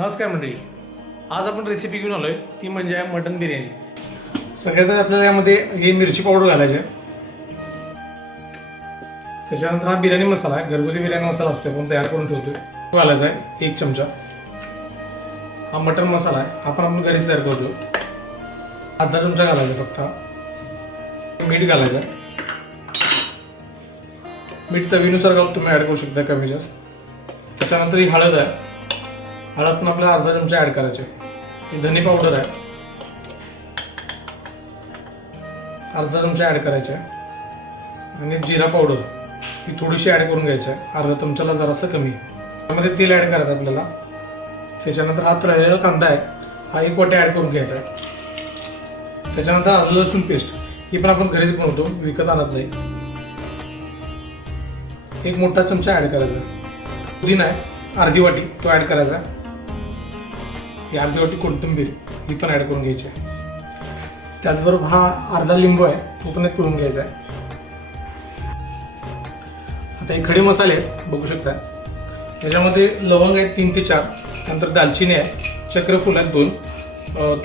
नमस्कार मंडळी, आज आपण रेसिपी घेऊन आलोय ती म्हणजे आहे मटन बिर्याणी. सगळ्यात आपल्याला यामध्ये हे मिरची पावडर घालायचे. त्याच्यानंतर हा बिर्याणी मसाला आहे, घरगुती बिर्याणी मसाला असतो आपण तयार करून ठेवतोय, तो घालायचा आहे 1 चमचा. हा मटन मसाला आहे, आपण घरीच तयार करतो. अर्धा चमचा घालायचा फक्त. मीठ घालायचं, मीठ चवीनुसार घालून तुम्ही ॲड करू शकता कमी जास्त. त्याच्यानंतर ही हळद आहे, हळद पण आपल्याला अर्धा चमचा ॲड करायचे. ही धने पावडर आहे, अर्धा चमचा ॲड करायचे. आणि जिरा पावडर ही थोडीशी ॲड करून घ्यायची आहे, अर्धा चमचाला जरासं कमी. त्यामध्ये तेल ॲड करायचं आपल्याला. त्याच्यानंतर हा तळलेला कांदा आहे, हा 1 वाटी ॲड करून घ्यायचा आहे. त्याच्यानंतर आलं लसूण पेस्ट ही पण आपण घरीच बनवतो, विकत आणत नाही. 1 मोठा चमचा ॲड करायचा. पुदिना आहे अर्धी वाटी, तो ॲड करायचा. ही अर्धी वाटी कोथिंबीर ही पण ॲड करून घ्यायची आहे. त्याचबरोबर हा अर्धा लिंबू आहे, तो पण पिळून घ्यायचा आहे. आता हे खडे मसाले आहेत, बघू शकता. याच्यामध्ये लवंग आहेत 3 ते 4, नंतर दालचिनी आहे, चक्रफूल आहेत 2,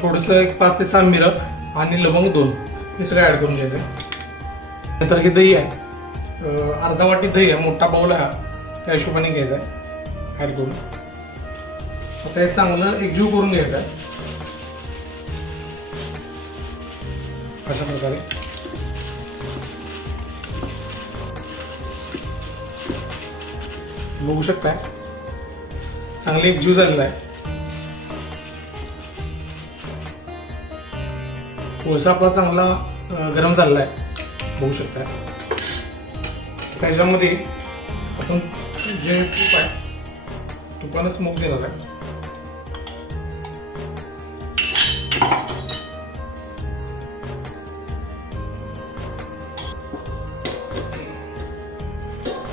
थोडंसं 5 ते 6 मिरं आणि लवंग 2, हे सगळं ॲड करून घ्यायचं आहे. नंतर हे दही आहे, अर्धा वाटी दही आहे, मोठा बाऊल आहे, त्या हिशोबाने घ्यायचा आहे ॲड करून. आता हे चांगलं एकजीव करून घ्यायचं आहे अशा प्रकारे. बघू शकताय चांगली एकजीव झालेला आहे. कोळसा आपला चांगला गरम झालेला आहे, बघू शकताय. त्याच्यामध्ये आपण जे तूप आहे, तुपानं स्मोक देणार आहे.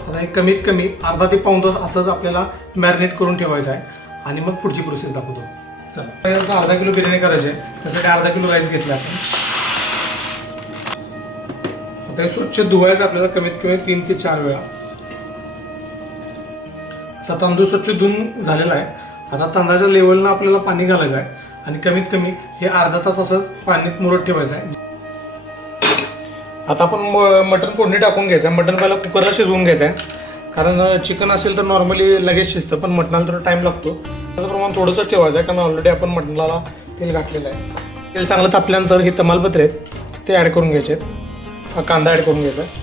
आता एक कमीत कमी अर्धा ते पाऊण तास असंच आपल्याला मॅरिनेट करून ठेवायचं आहे आणि मग पुढची प्रोसेस दाखवतो. चला, अर्धा किलो बिर्याणी करायची आहे, त्यासाठी अर्धा किलो राईस घेतला आपण. आता हे स्वच्छ धुवायचं आपल्याला कमीत कमी 3 ते 4 वेळा. आता तांदूळ स्वच्छ धुवून झालेला आहे. आता तांदळाच्या लेवलनं आपल्याला पाणी घालायचं आहे आणि कमीत कमी हे अर्धा तास असंच पाण्यात मुरत ठेवायचं आहे. आता आपण मटण फोडणी टाकून घ्यायचं आहे. मटण पहिला कुकरला शिजवून घ्यायचं आहे, कारण चिकन असेल तर नॉर्मली लगेच शिजतं, पण मटणाला थोडा टाईम लागतो. त्याचं प्रमाण थोडंसं ठेवायचं आहे, कारण ऑलरेडी आपण मटणाला तेल घातलेलं आहे. तेल चांगलं तापल्यानंतर हे तमालपत्रे आहेत ते ॲड करून घ्यायचे आहेत. हा कांदा ॲड करून घ्यायचा आहे.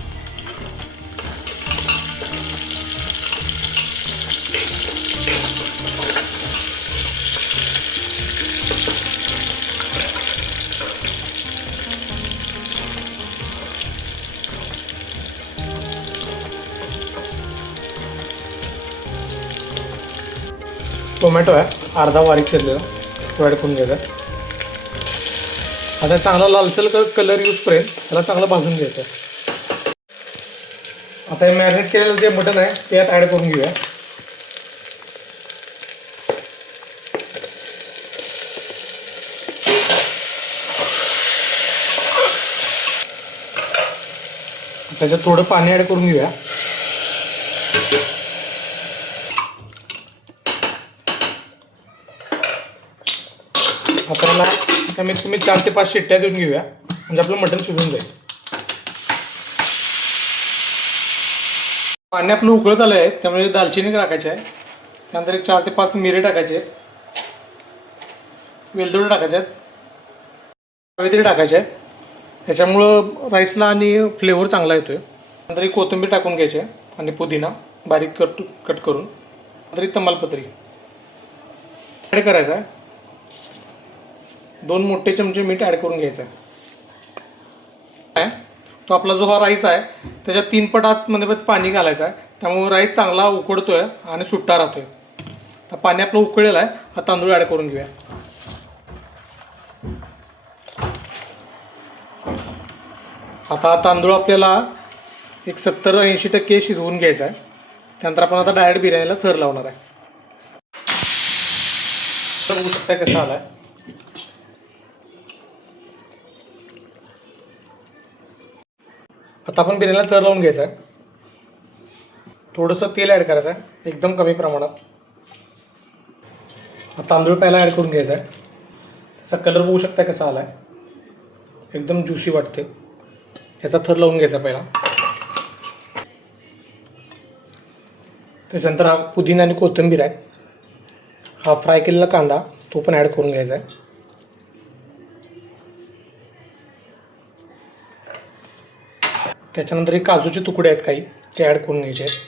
टोमॅटो आहे अर्धा बारीक चिरलेला, तो ॲड करून घ्यायचा. आता चांगला लालसर कलर यूजपर्यंत त्याला चांगलं भाजून घ्यायचं. आता हे मॅरिनेट केलेलं जे मटण आहे ते यात ॲड करून घेऊया. त्याच्यात थोडं पाणी ॲड करून घेऊया. आपल्याला कमीत कमी 4 ते 5 शिट्ट्या देऊन घेऊया, म्हणजे आपलं मटण शिजून जाईल. पाणी आपलं उकळत आलं आहे, त्यामुळे दालचिनी टाकायची आहे. त्यानंतर एक 4 ते 5 मिरे टाकायचे, वेलदोडे टाकायचे आहेत, सावित्री टाकायचे आहे. त्याच्यामुळं राईसला आणि फ्लेवर चांगला येतोय. नंतर एक कोथिंबीर टाकून घ्यायची आहे आणि पुदिना बारीक कट करून. नंतर एक तमालपत्री ॲड करायचा आहे. 2 मोठे चमचे मीठ ॲड करून घ्यायचं आहे. तो आपला जो हा राईस आहे त्याच्या 3 पट आतमध्ये पाणी घालायचं आहे, त्यामुळे राईस चांगला उकडतोय आणि सुट्टा राहतोय. तर पाणी आपलं उकळलेलं आहे, हा तांदूळ ॲड करून घेऊया. आता हा तांदूळ आपल्याला एक 70-80% शिजवून घ्यायचा आहे. त्यानंतर आपण आता डायरेक्ट बिर्याणीला थर लावणार आहे. बघू शकता कसा आला आहे. आता आपण बिर्याणीला थर लावून घ्यायचा आहे. थोडंसं तेल ॲड करायचं आहे, एकदम कमी प्रमाणात. हा तांदूळ पहिला ॲड करून घ्यायचा आहे. त्याचा कलर बघू शकता कसा आला आहे, एकदम ज्युसी वाटते. याचा थर लावून घ्यायचा पहिला. त्याच्यानंतर हा पुदिना आणि कोथिंबीर आहे. हा फ्राय केलेला कांदा तो पण ॲड करून घ्यायचा आहे. त्याच्यानंतर हे काजूचे तुकडे आहेत काही, ते ॲड करून घ्यायचे आहेत.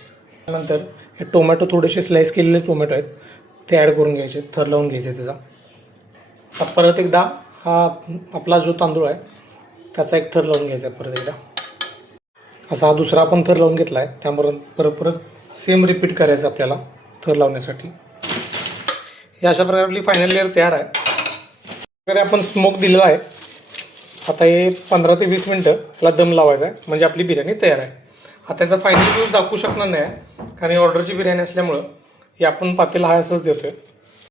त्यानंतर हे टोमॅटो थोडेसे स्लाईस केलेले टोमॅटो आहेत, ते ॲड करून घ्यायचे, थर लावून घ्यायचे आहे त्याचा. आता परत एकदा हा आपला जो तांदूळ आहे त्याचा एक थर लावून घ्यायचा आहे परत एकदा. असा हा दुसरा आपण थर लावून घेतला आहे, त्यामुळे परत सेम रिपीट करायचं आपल्याला थर लावण्यासाठी. हे अशा प्रकारे आपली फायनल लेअर तयार आहे. प्रकारे आपण स्मोक दिलेला आहे. आता हे 15 ते 20 मिनटं याला दम लावायचा आहे, म्हणजे आपली बिर्याणी तयार आहे. आता त्याचा फायनल व्ह्यूज दाखवू शकणार नाही कारण ही ऑर्डरची बिर्याणी असल्यामुळं हे आपण पातेला हा असंच देतो आहे.